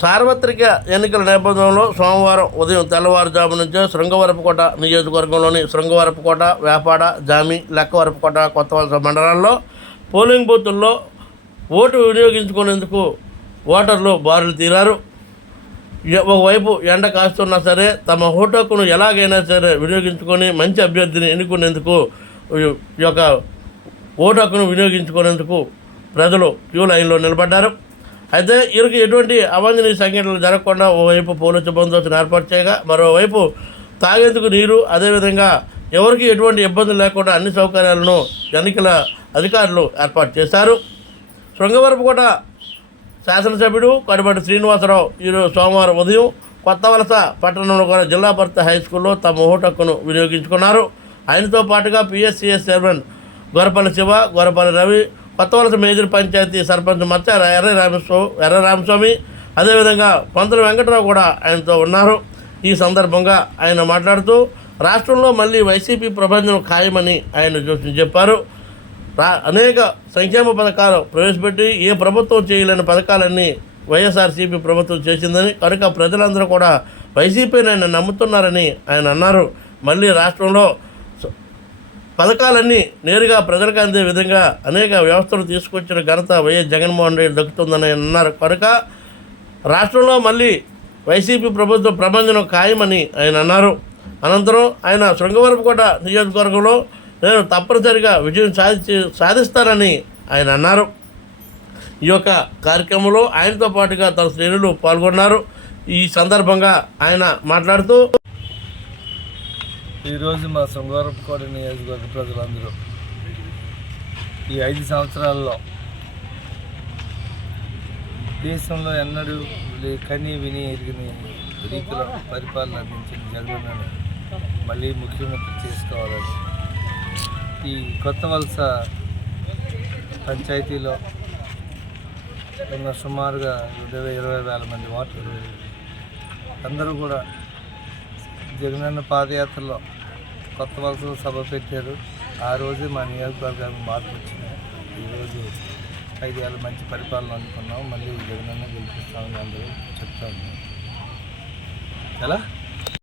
సార్వత్రిక ఎన్నికల నేపథ్యంలో సోమవారం ఉదయం తెల్లవారుజాము నుంచే శృంగవరపుకోట నియోజకవర్గంలోని శృంగవరపుకోట వేపాడ జామి లెక్కవరపుకోట కొత్తవలస మండలాల్లో పోలింగ్ బూతుల్లో ఓటు వినియోగించుకునేందుకు ఓటర్లు బారులు తీరారు. ఒకవైపు ఎండ కాస్తున్నా సరే తమ ఓటు హక్కును ఎలాగైనా సరే వినియోగించుకొని మంచి అభ్యర్థిని ఎన్నుకునేందుకు ఈ యొక్క ఓటు హక్కును వినియోగించుకునేందుకు ప్రజలు క్యూ లైన్లో నిలబడ్డారు. అయితే వీరికి ఎటువంటి అవాంఛనీయ సంఘటనలు జరగకుండా ఓవైపు పోలీసు బందోబస్తును ఏర్పాటు చేయగా మరోవైపు తాగేందుకు నీరు అదేవిధంగా ఎవరికి ఎటువంటి ఇబ్బందులు లేకుండా అన్ని సౌకర్యాలను ఎన్నికల అధికారులు ఏర్పాటు చేశారు. శృంగవరపుకోట శాసనసభ్యుడు కడిపటి శ్రీనివాసరావు ఈరోజు సోమవారం ఉదయం కొత్త వలస పట్టణంలో కూడా జిల్లా పరిషత్ హై స్కూల్లో తమ ఓటక్కును వినియోగించుకున్నారు. ఆయనతో పాటుగా PSCS chairman Gorapalli Siva Gorapalli Ravi Kothavalasa major panchayat sarpanch Maccha Erra Ramaswamy ఎర్ర రామస్వామి అదేవిధంగా పంతుల వెంకటరావు కూడా ఆయనతో ఉన్నారు. ఈ సందర్భంగా ఆయన మాట్లాడుతూ రాష్ట్రంలో మళ్ళీ వైసీపీ ప్రభంజనం ఖాయమని ఆయన చూసి చెప్పారు. రా అనేక సంక్షేమ పథకాలు ప్రవేశపెట్టి ఏ ప్రభుత్వం చేయలేని పథకాలన్నీ వైఎస్ఆర్సీపీ ప్రభుత్వం చేసిందని కనుక ప్రజలందరూ కూడా వైసీపీని ఆయన నమ్ముతున్నారని ఆయన అన్నారు. మళ్ళీ రాష్ట్రంలో పథకాలన్నీ నేరుగా ప్రజలకు అందే విధంగా అనేక వ్యవస్థలు తీసుకొచ్చిన ఘనత వైఎస్ జగన్మోహన్ రెడ్డి దక్కుతుందని ఆయన అన్నారు. కనుక రాష్ట్రంలో మళ్ళీ వైసీపీ ప్రభుత్వ ప్రబంధనం ఖాయమని ఆయన అన్నారు. అనంతరం ఆయన శృంగవరపుకోట నియోజకవర్గంలో నేను తప్పనిసరిగా విజయం సాధించి సాధిస్తానని ఆయన అన్నారు. ఈ యొక్క కార్యక్రమంలో ఆయనతో పాటుగా తన శ్రేణులు పాల్గొన్నారు. ఈ సందర్భంగా ఆయన మాట్లాడుతూ ఈరోజు మా శృంగారపుకోట నియోజకవర్గ ప్రజలందరూ ఈ ఐదు సంవత్సరాల్లో దేశంలో ఎన్నడూ లే- కని విని ఎరిగిన రీతిలో పరిపాలన అందించిన జగన్ మళ్ళీ ముఖ్యమంత్రి చేసుకోవాలని ఈ కొత్త వలస పంచాయతీలో ఉన్న సుమారుగా ఇరవై ఇరవై వేల మంది ఓటర్లు అందరూ కూడా జగనన్న పాదయాత్రలో కొత్త వలసలో సభ పెట్టారు. ఆ రోజు మా నియోజకవర్గానికి మార్పు వచ్చింది ఈరోజు ఐదేళ్ళ మంచి పరిపాలన అనుకున్నాం మళ్ళీ జగనన్న గెలిపిస్తామని అందరూ చెప్తా ఉన్నాం ఎలా?